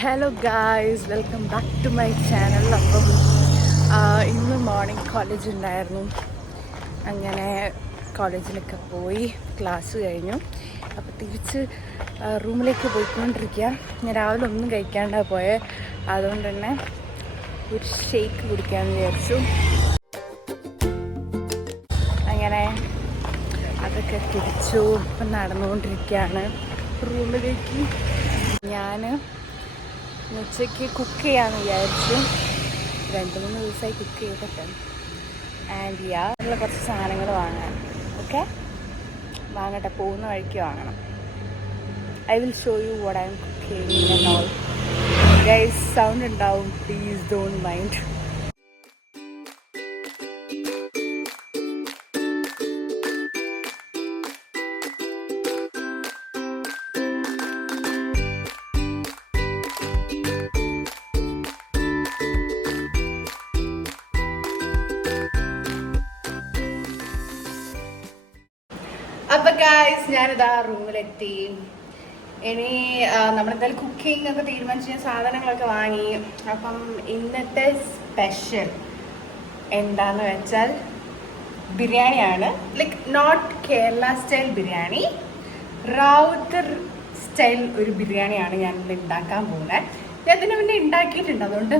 Hello guys, welcome back to my channel. അപ്പം ഇന്ന് morning college ഉണ്ടായിരുന്നു. അങ്ങനെ കോളേജിലൊക്കെ പോയി ക്ലാസ് കഴിഞ്ഞു. അപ്പോൾ തിരിച്ച് റൂമിലേക്ക് പോയിക്കൊണ്ടിരിക്കുക. ഞാൻ രാവിലെ ഒന്നും കഴിക്കാണ്ടാ പോയത്, അതുകൊണ്ട് തന്നെ ഒരു ഷേക്ക് കുടിക്കാമെന്ന് വിചാരിച്ചു. അങ്ങനെ അതൊക്കെ കുടിച്ചു. ഇപ്പം നടന്നുകൊണ്ടിരിക്കുകയാണ് റൂമിലേക്ക്. ഞാൻ ഉച്ചയ്ക്ക് കുക്ക് ചെയ്യാമെന്ന് വിചാരിച്ചു. 2-3 ദിവസമായി കുക്ക് ചെയ്തിട്ട്. ആൻഡ് ഉള്ള കുറച്ച് സാധനങ്ങൾ വാങ്ങാൻ. ഓക്കെ, വാങ്ങട്ടെ, പോകുന്ന വഴിക്ക് വാങ്ങണം. I will show you what I M cooking and all. Guys, sound ഉണ്ടാവും, പ്ലീസ് ഡോണ്ട് മൈൻഡ്. അപ്പൊ ഗായ്സ്, ഞാനിതാ റൂമിലെത്തി. ഇനി നമ്മളെന്തായാലും കുക്കിംഗ് ഒക്കെ തീരുമാനിച്ച സാധനങ്ങളൊക്കെ വാങ്ങി. അപ്പം ഇന്നത്തെ സ്പെഷ്യൽ എന്താന്ന് വെച്ചാൽ ബിരിയാണിയാണ്. Like not Kerala style biryani, Rowther style ഒരു ബിരിയാണിയാണ് ഞാൻ ഉണ്ടാക്കാൻ പോകുന്നത്. ഞാൻ ഇതിന് മുന്നേ ഉണ്ടാക്കിയിട്ടുണ്ട്, അതുകൊണ്ട്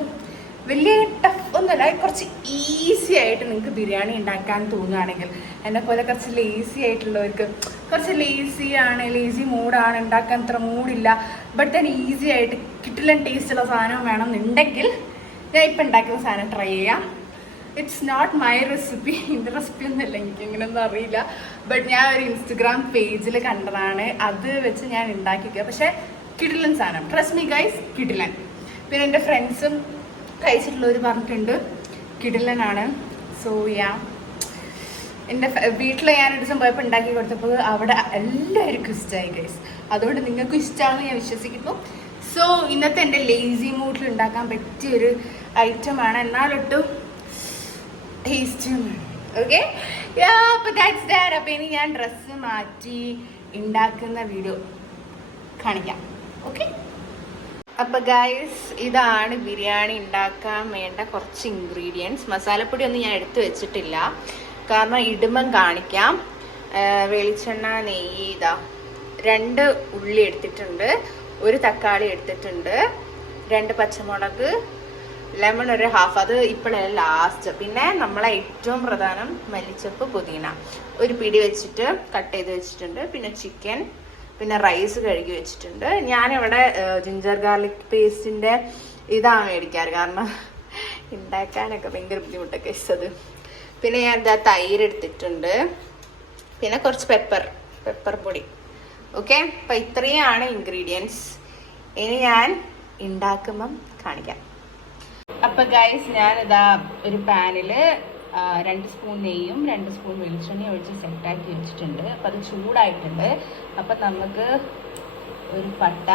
വലിയ ടഫ് ഒന്നുമല്ല. കുറച്ച് ഈസി ആയിട്ട് നിങ്ങൾക്ക് ബിരിയാണി ഉണ്ടാക്കാൻ തോന്നുകയാണെങ്കിൽ, എന്നെ പോലെ കുറച്ച് ലേസി ആയിട്ടുള്ളവർക്ക്, കുറച്ച് ലേസി മൂഡാണ്, ഉണ്ടാക്കാൻ അത്ര മൂഡില്ല, ബട്ട് ദെൻ ഈസി ആയിട്ട് കിട്ടില്ല ടേസ്റ്റുള്ള സാധനം വേണമെന്നുണ്ടെങ്കിൽ ഞാൻ ഇപ്പം ഉണ്ടാക്കുന്ന സാധനം ട്രൈ ചെയ്യാം. ഇറ്റ്സ് നോട്ട് മൈ റെസിപ്പി, ഇതിൻ്റെ റെസിപ്പി ഒന്നുമല്ല, എനിക്ക് ഇങ്ങനെയൊന്നും അറിയില്ല. ബട്ട് ഞാൻ ഒരു ഇൻസ്റ്റഗ്രാം പേജിൽ കണ്ടതാണ്, അത് വെച്ച് ഞാൻ ഉണ്ടാക്കിക്കുക. പക്ഷേ കിടിലൻ സാധനം, ട്രസ്റ്റ് മീ ഗൈസ്, കിടിലൻ. പിന്നെ എൻ്റെ ഫ്രണ്ട്സും കഴിച്ചിട്ടുള്ളവർ പറഞ്ഞിട്ടുണ്ട് കിടിലനാണ്. സോ എൻ്റെ വീട്ടിൽ ഞാൻ ഒരു ദിവസം പോയപ്പോൾ ഉണ്ടാക്കി കൊടുത്തപ്പോൾ അവിടെ എല്ലാവർക്കും ഇഷ്ടമായി ഗൈസ്. അതുകൊണ്ട് നിങ്ങൾക്കും ഇഷ്ടമാണെന്ന് ഞാൻ വിശ്വസിക്കുന്നു. സോ ഇന്നത്തെ എൻ്റെ ലേസി മൂഡിൽ ഉണ്ടാക്കാൻ പറ്റിയൊരു ഐറ്റമാണ്, എന്നാലൊട്ടും ടേസ്റ്റുമാണ്. ഓക്കെ, അപ്പോൾ ദാറ്റ്സ് ദാറ്റ്. അപ്പോൾ ഇനി ഞാൻ ഡ്രസ്സ് മാറ്റി ഉണ്ടാക്കുന്ന വീഡിയോ കാണിക്കാം. ഓക്കെ, അപ്പോൾ ഗൈസ്, ഇതാണ് ബിരിയാണി ഉണ്ടാക്കാൻ വേണ്ട കുറച്ച് ഇൻഗ്രീഡിയൻസ്. മസാലപ്പൊടി ഒന്നും ഞാൻ എടുത്തു വെച്ചിട്ടില്ല, കാരണം ഇടുമ്പം കാണിക്കാം. വെളിച്ചെണ്ണ, നെയ്യ്, ഇതാ 2 ഉള്ളി എടുത്തിട്ടുണ്ട്, 1 തക്കാളി എടുത്തിട്ടുണ്ട്, 2 പച്ചമുളക്, ലെമൺ ഒരു ഹാഫ്, അത് ഇപ്പോഴല്ല ലാസ്റ്റ്. പിന്നെ നമ്മളെ ഏറ്റവും പ്രധാനം മല്ലിച്ചപ്പ്, പുതിന 1 പിടി വെച്ചിട്ട് കട്ട് ചെയ്ത് വെച്ചിട്ടുണ്ട്. പിന്നെ ചിക്കൻ, പിന്നെ റൈസ് കഴുകി വെച്ചിട്ടുണ്ട്. ഞാനിവിടെ ജിഞ്ചർ ഗാർലിക് പേസ്റ്റിൻ്റെ ഇതാണ് മേടിക്കാറ്, കാരണം ഉണ്ടാക്കാനൊക്കെ ഭയങ്കര ബുദ്ധിമുട്ടൊക്കെ ഇഷ്ടത്. പിന്നെ ഞാൻ എന്താ തൈര് എടുത്തിട്ടുണ്ട്, പിന്നെ കുറച്ച് പെപ്പർ പൊടി. ഓക്കെ, അപ്പം ഇത്രയാണ് ഇൻഗ്രീഡിയൻസ്. ഇനി ഞാൻ ഉണ്ടാക്കുമ്പം കാണിക്കാം. അപ്പം ഗൈസ്, ഞാനിതാ ഒരു പാനിൽ 2 സ്പൂൺ നെയ്യും 2 സ്പൂൺ വെളിച്ചെണ്ണയും ഒഴിച്ച് സെറ്റാക്കി വെച്ചിട്ടുണ്ട്. അപ്പം അത് ചൂടായിട്ടുണ്ട്. അപ്പം നമുക്ക് ഒരു പട്ട,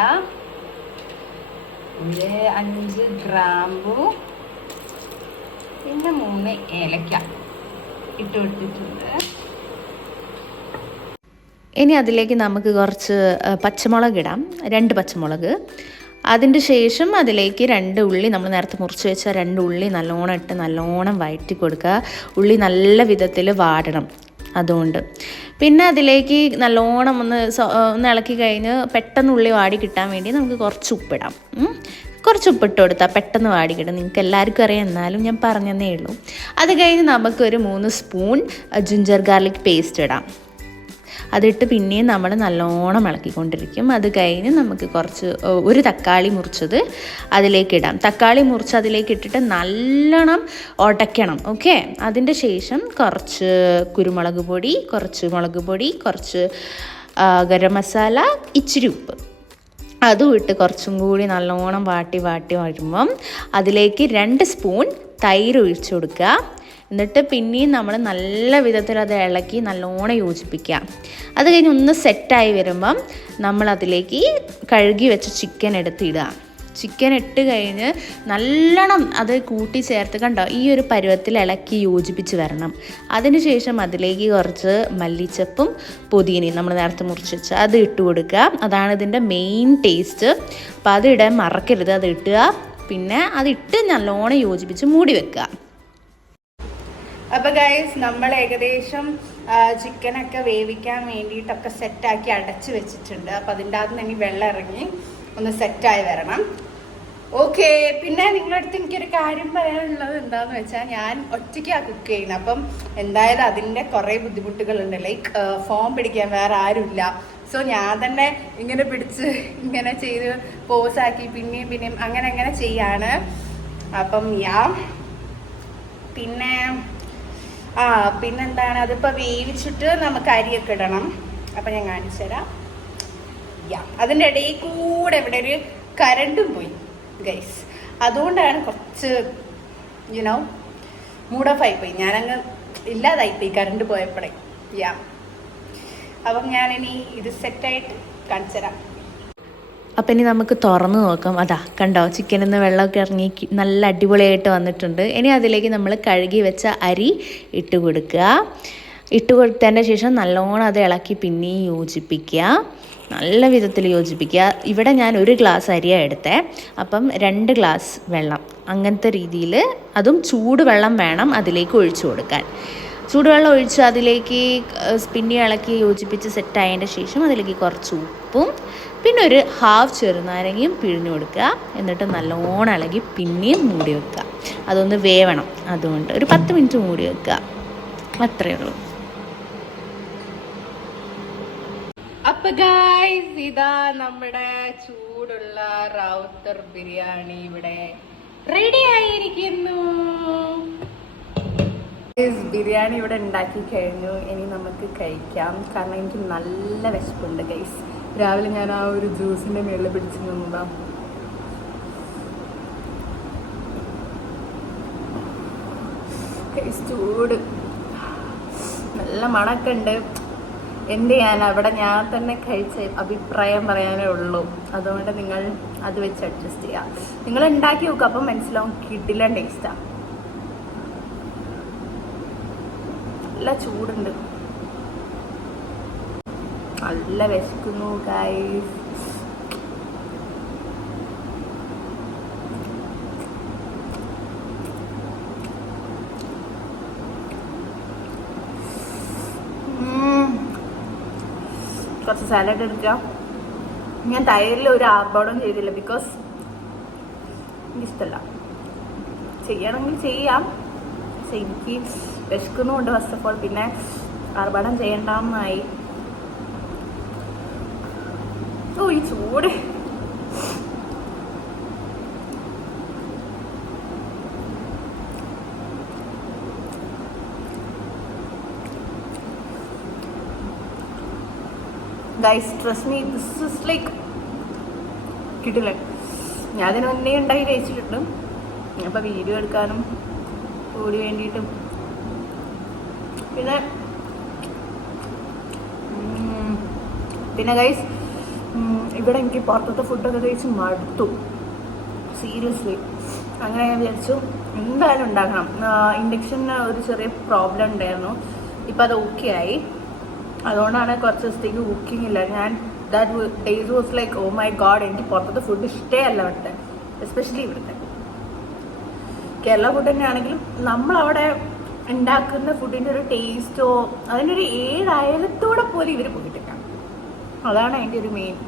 ഒരു 5 ഗ്രാമ്പു, പിന്നെ 3 ഏലക്ക ഇട്ട് കൊടുത്തിട്ടുണ്ട്. ഇനി അതിലേക്ക് നമുക്ക് കുറച്ച് പച്ചമുളക് ഇടാം, 2 പച്ചമുളക്. അതിൻ്റെ ശേഷം അതിലേക്ക് 2 ഉള്ളി, നമ്മൾ നേരത്തെ മുറിച്ച് വെച്ച 2 ഉള്ളി നല്ലോണം ഇട്ട് നല്ലോണം വഴറ്റി കൊടുക്കുക. ഉള്ളി നല്ല വിധത്തിൽ വാടണം, അതുകൊണ്ട്. പിന്നെ അതിലേക്ക് നല്ലോണം ഒന്ന് ഇളക്കി കഴിഞ്ഞ് പെട്ടെന്ന് ഉള്ളി വാടി കിട്ടാൻ വേണ്ടി നമുക്ക് കുറച്ച് ഉപ്പിടാം. കുറച്ച് ഉപ്പിട്ട് കൊടുത്താൽ പെട്ടെന്ന് വാടി കിട്ടും, നിങ്ങൾക്ക് എല്ലാവർക്കും അറിയാം, എന്നാലും ഞാൻ പറഞ്ഞതേ ഉള്ളൂ. അത് കഴിഞ്ഞ് നമുക്കൊരു 3 സ്പൂൺ ജിഞ്ചർ ഗാർലിക് പേസ്റ്റ് ഇടാം. അതിട്ട് പിന്നെയും നമ്മൾ നല്ലോണം ഇളക്കിക്കൊണ്ടിരിക്കും. അത് കഴിഞ്ഞ് നമുക്ക് കുറച്ച് 1 തക്കാളി മുറിച്ചത് അതിലേക്ക് ഇടാം. തക്കാളി മുറിച്ച് അതിലേക്ക് ഇട്ടിട്ട് നല്ലോണം ഉടയ്ക്കണം. ഓക്കെ, അതിൻ്റെ ശേഷം കുറച്ച് കുരുമുളക് പൊടി, കുറച്ച് മുളക് പൊടി, കുറച്ച് ഗരം മസാല, ഇച്ചിരി ഉപ്പ്, അതും ഇട്ട് കുറച്ചും കൂടി നല്ലോണം വാട്ടി വരുമ്പം അതിലേക്ക് 2 സ്പൂൺ തൈര് ഒഴിച്ചു കൊടുക്കുക. എന്നിട്ട് പിന്നെയും നമ്മൾ നല്ല വിധത്തിൽ അത് ഇളക്കി നല്ലോണം യോജിപ്പിക്കുക. അത് കഴിഞ്ഞ് ഒന്ന് സെറ്റായി വരുമ്പം നമ്മളതിലേക്ക് കഴുകി വെച്ച ചിക്കൻ എടുത്തിടുക. ചിക്കൻ ഇട്ട് കഴിഞ്ഞ് നല്ലോണം അത് കൂട്ടി ചേർത്ത് കണ്ടോ ഈ ഒരു പരുവത്തിൽ ഇളക്കി യോജിപ്പിച്ച് വരണം. അതിനുശേഷം അതിലേക്ക് കുറച്ച് മല്ലിച്ചപ്പും പുതിനയും നമ്മൾ നേരത്തെ മുറിച്ച് വെച്ചാൽ അത് ഇട്ട് കൊടുക്കുക. അതാണ് ഇതിൻ്റെ മെയിൻ ടേസ്റ്റ്. അപ്പോൾ അത് ഇടാൻ മറക്കരുത്, അത് ഇട്ടുക. പിന്നെ അതിട്ട് നല്ലോണം യോജിപ്പിച്ച് മൂടി വെക്കുക. അപ്പോൾ ഗൈസ് നമ്മൾ ഏകദേശം ചിക്കനൊക്കെ വേവിക്കാൻ വേണ്ടിയിട്ടൊക്കെ സെറ്റാക്കി അടച്ച് വെച്ചിട്ടുണ്ട്. അപ്പോൾ അതിൻ്റെ അകത്ത് നിന്ന് ഇനി വെള്ളം ഇറങ്ങി ഒന്ന് സെറ്റായി വരണം. ഓക്കെ, പിന്നെ നിങ്ങളുടെ അടുത്ത് എനിക്കൊരു കാര്യം പറയാനുള്ളത് എന്താണെന്ന് വെച്ചാൽ ഞാൻ ഒറ്റയ്ക്കാണ് കുക്ക് ചെയ്യുന്നത്. അപ്പം എന്തായാലും അതിൻ്റെ കുറേ ബുദ്ധിമുട്ടുകളുണ്ട്. ലൈക്ക് ഫോം പിടിക്കാൻ വേറെ ആരുമില്ല. സോ ഞാൻ തന്നെ ഇങ്ങനെ പിടിച്ച് ഇങ്ങനെ ചെയ്ത് പോസാക്കി പിന്നെയും അങ്ങനെ ചെയ്യാണ്. അപ്പം പിന്നെന്താണ്, അതിപ്പോൾ വേവിച്ചിട്ട് നമുക്ക് അരിയൊക്കെ ഇടണം. അപ്പം ഞാൻ കാണിച്ചു തരാം. അതിൻ്റെ ഇടയിൽ കൂടെ ഇവിടെ ഒരു കരണ്ടും പോയി ഗൈസ്. അതുകൊണ്ടാണ് കുറച്ച് മൂഡ് ഓഫ് ആയിപ്പോയി. ഞാനങ്ങ് ഇല്ലാതായിപ്പോയി കരണ്ട് പോയപ്പോഴേ. അപ്പം ഞാനിനി ഇത് സെറ്റായിട്ട് കാണിച്ചു തരാം. അപ്പം ഇനി നമുക്ക് തുറന്ന് നോക്കാം. അതാ കണ്ടോ, ചിക്കനിൽ നിന്ന് വെള്ളമൊക്കെ ഇറങ്ങി നല്ല അടിപൊളിയായിട്ട് വന്നിട്ടുണ്ട്. ഇനി അതിലേക്ക് നമ്മൾ കഴുകി വെച്ച അരി ഇട്ട് കൊടുക്കുക. ഇട്ട് കൊടുത്തതിൻ്റെ ശേഷം നല്ലോണം അത് ഇളക്കി പിന്നെയും യോജിപ്പിക്കുക, നല്ല വിധത്തിൽ യോജിപ്പിക്കുക. ഇവിടെ ഞാൻ 1 ഗ്ലാസ് അരിയാണ് എടുത്തത്. അപ്പം 2 ഗ്ലാസ് വെള്ളം, അങ്ങനത്തെ രീതിയിൽ, അതും ചൂടുവെള്ളം വേണം അതിലേക്ക് ഒഴിച്ചു കൊടുക്കാൻ. ചൂടുവെള്ളം ഒഴിച്ച് അതിലേക്ക് പിന്നെ ഇളക്കി യോജിപ്പിച്ച് സെറ്റായതിൻ്റെ ശേഷം അതിലേക്ക് കുറച്ച് ഉപ്പും പിന്നെ ഒരു 1/2 ചെറുനാരങ്ങയും പിഴിഞ്ഞു കൊടുക്കുക. എന്നിട്ട് നല്ലോണം ഇളകി പിന്നെയും മൂടി വെക്കുക. അതൊന്ന് വേവണം, അതുകൊണ്ട് ഒരു 10 മിനിറ്റ് മൂടി വെക്കുക. അത്രയേ ഉള്ളൂ. അപ്പൊ ഗൈസ് ഇതാ നമ്മുടെ ചൂടുള്ള റൗത്തർ ബിരിയാണി ഇവിടെ റെഡി ആയിരിക്കുന്നു. ബിരിയാണി ഇവിടെ ഉണ്ടാക്കി കഴിഞ്ഞു. ഇനി നമുക്ക് കഴിക്കാം. കാരണം എനിക്ക് നല്ല വിശപ്പുണ്ട് ഗൈസ്. രാവിലെ ഞാൻ ആ ഒരു ജ്യൂസിന്റെ മേളിൽ പിടിച്ചു നിന്നതാ. ചൂട് നല്ല മണൊക്കെ ഉണ്ട്. എന്ത് ചെയ്യാൻ, അവിടെ ഞാൻ തന്നെ കഴിച്ച അഭിപ്രായം പറയാനേ ഉള്ളൂ. അതുകൊണ്ട് നിങ്ങൾ അത് വെച്ച് അഡ്ജസ്റ്റ് ചെയ്യാം. നിങ്ങൾ ഉണ്ടാക്കി നോക്കുക, അപ്പം മനസ്സിലാവും. കിടിലൻ ടേസ്റ്റാ. നല്ല ചൂടുണ്ട്, നല്ല വിശക്കുന്നു ഗൈസ്. കുറച്ച് സാലഡ് എടുക്കുക. ഞാൻ തൈരിൽ ഒരു ആർഭാടം ചെയ്തില്ല, ബിക്കോസ് എനിക്കിഷ്ടമല്ല. ചെയ്യണമെങ്കിൽ ചെയ്യാം, പക്ഷെ എനിക്ക് വിശക്കുന്നുണ്ട് ഫസ്റ്റ് ഓഫ് ഓൾ. പിന്നെ ആർഭാടം ചെയ്യണ്ടെന്നായി. ഓ ഈ ചൂട്. Guys, trust me, this is like കിട്ടില്ല. ഞാൻ അതിന് മുന്നേ ഉണ്ടാക്കി കഴിച്ചിട്ടുണ്ട്. അപ്പോൾ വീഡിയോ എടുക്കാനും കൂടി വേണ്ടിയിട്ടും പിന്നെ ഗൈസ് ഇവിടെ എനിക്ക് പുറത്തത്തെ ഫുഡൊക്കെ കഴിച്ച് മടുത്തു, സീരിയസ്ലി. അങ്ങനെ ഞാൻ വിചാരിച്ചു എന്തായാലും ഉണ്ടാക്കണം. ഇൻഡക്ഷന് ഒരു ചെറിയ പ്രോബ്ലം ഉണ്ടായിരുന്നു. ഇപ്പം അത് ഓക്കെ ആയി. അതുകൊണ്ടാണ് കുറച്ച് ദിവസത്തേക്ക് കുക്കിംഗ് ഇല്ല. ഞാൻ that days was like oh my god, എനിക്ക് പുറത്തത്തെ ഫുഡ് ഇഷ്ടമല്ല ഇവിടുത്തെ, എസ്പെഷ്യലി ഇവിടുത്തെ കേരള ഫുഡ് തന്നെയാണെങ്കിലും നമ്മളവിടെ ഉണ്ടാക്കുന്ന ഫുഡിൻ്റെ ഒരു ടേസ്റ്റോ അതിൻ്റെ ഒരു ഏഴായാലത്തോടെ പോലും ഇവർ പോയിട്ടില്ല. അതാണ് അതിൻ്റെ ഒരു മെയിൻ.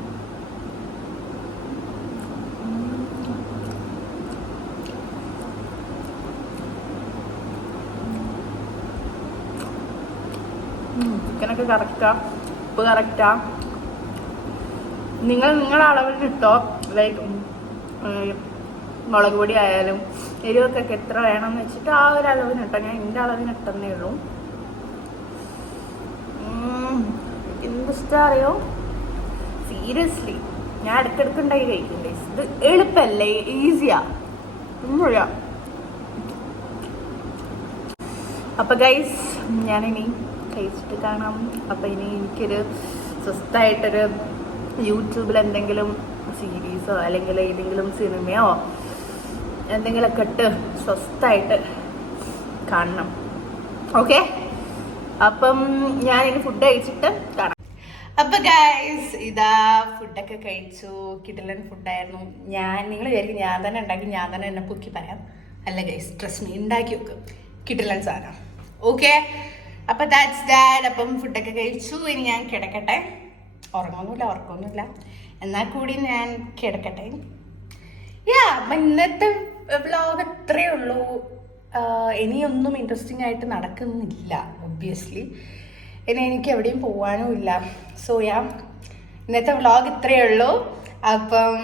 ചിക്കനൊക്കെ കറക്റ്റാ, ഉപ്പ് കറക്റ്റാ. നിങ്ങളുടെ അളവിലിട്ടോ, ലൈക്ക് മുളക് പൊടി ആയാലും എരിവൊക്കെ എത്ര വേണമെന്ന് വെച്ചിട്ട് ആ ഒരു അളവിനിട്ടോ. ഞാൻ എൻ്റെ അളവിനിട്ടെന്നേ ഉള്ളൂ. എന്തിഷ്ടം അറിയോ, സീരിയസ്ലി ഞാൻ ഇടയ്ക്കിടയ്ക്ക് ഉണ്ടാക്കി കഴിക്കണ്ടേ. ഇത് എളുപ്പമല്ലേ, ഈസിയാ, ഒന്നുമില്ല. അപ്പം ഗൈസ് ഞാനിനി കഴിച്ചിട്ട് കാണാം. അപ്പം ഇനി എനിക്കൊരു സ്വസ്ഥമായിട്ടൊരു യൂട്യൂബിൽ എന്തെങ്കിലും സീരീസോ അല്ലെങ്കിൽ ഏതെങ്കിലും സിനിമയോ എന്തെങ്കിലുമൊക്കെ ഇട്ട് സ്വസ്ഥമായിട്ട് കാണണം. ഓക്കെ, അപ്പം ഞാനിനി ഫുഡ് കഴിച്ചിട്ട് കാണാം. അപ്പൊ ഗൈസ് ഇതാ ഫുഡൊക്കെ കഴിച്ചു. കിടിലൻ ഫുഡായിരുന്നു. നിങ്ങൾ വിചാരിക്കും ഞാൻ തന്നെ ഉണ്ടാക്കി ഞാൻ തന്നെ എന്നെ പൊക്കി പറയാം. അല്ല ഗൈസ്, ട്രസ്റ്റ് മീ, ഉണ്ടാക്കി വെക്കും. കിടിലൻ സാധനം. ഓക്കെ, അപ്പൊ ദാറ്റ്സ് ദാറ്റ്. അപ്പം ഫുഡൊക്കെ കഴിച്ചു. ഇനി ഞാൻ കിടക്കട്ടെ. ഉറക്കമൊന്നുമില്ല എന്നാൽ കൂടി ഞാൻ കിടക്കട്ടെ. അപ്പം ഇന്നത്തെ വ്ലോഗ് അത്രയേ ഉള്ളൂ. ഇനിയൊന്നും ഇൻട്രസ്റ്റിംഗ് ആയിട്ട് നടക്കുന്നില്ല ഒബ്വിയസ്ലി. ഇനി എനിക്ക് എവിടെയും പോകാനും ഇല്ല. സോ ഇന്നത്തെ വ്ലോഗ് ഇത്രയേ ഉള്ളൂ. അപ്പം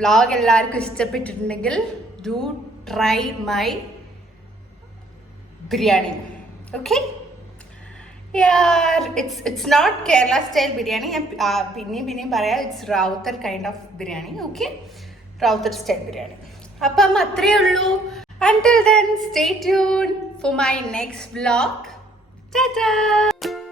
വ്ലോഗ് എല്ലാവർക്കും ഇഷ്ടപ്പെട്ടിട്ടുണ്ടെങ്കിൽ do try my biryani. Okay, it's not Kerala style biryani. ഞാൻ പിന്നെയും പറയാം, it's Rowther kind of biryani. Okay, Rowther style biryani. അപ്പം അത്രയേ ഉള്ളൂ. Until then, stay tuned for my next vlog. Ta-da!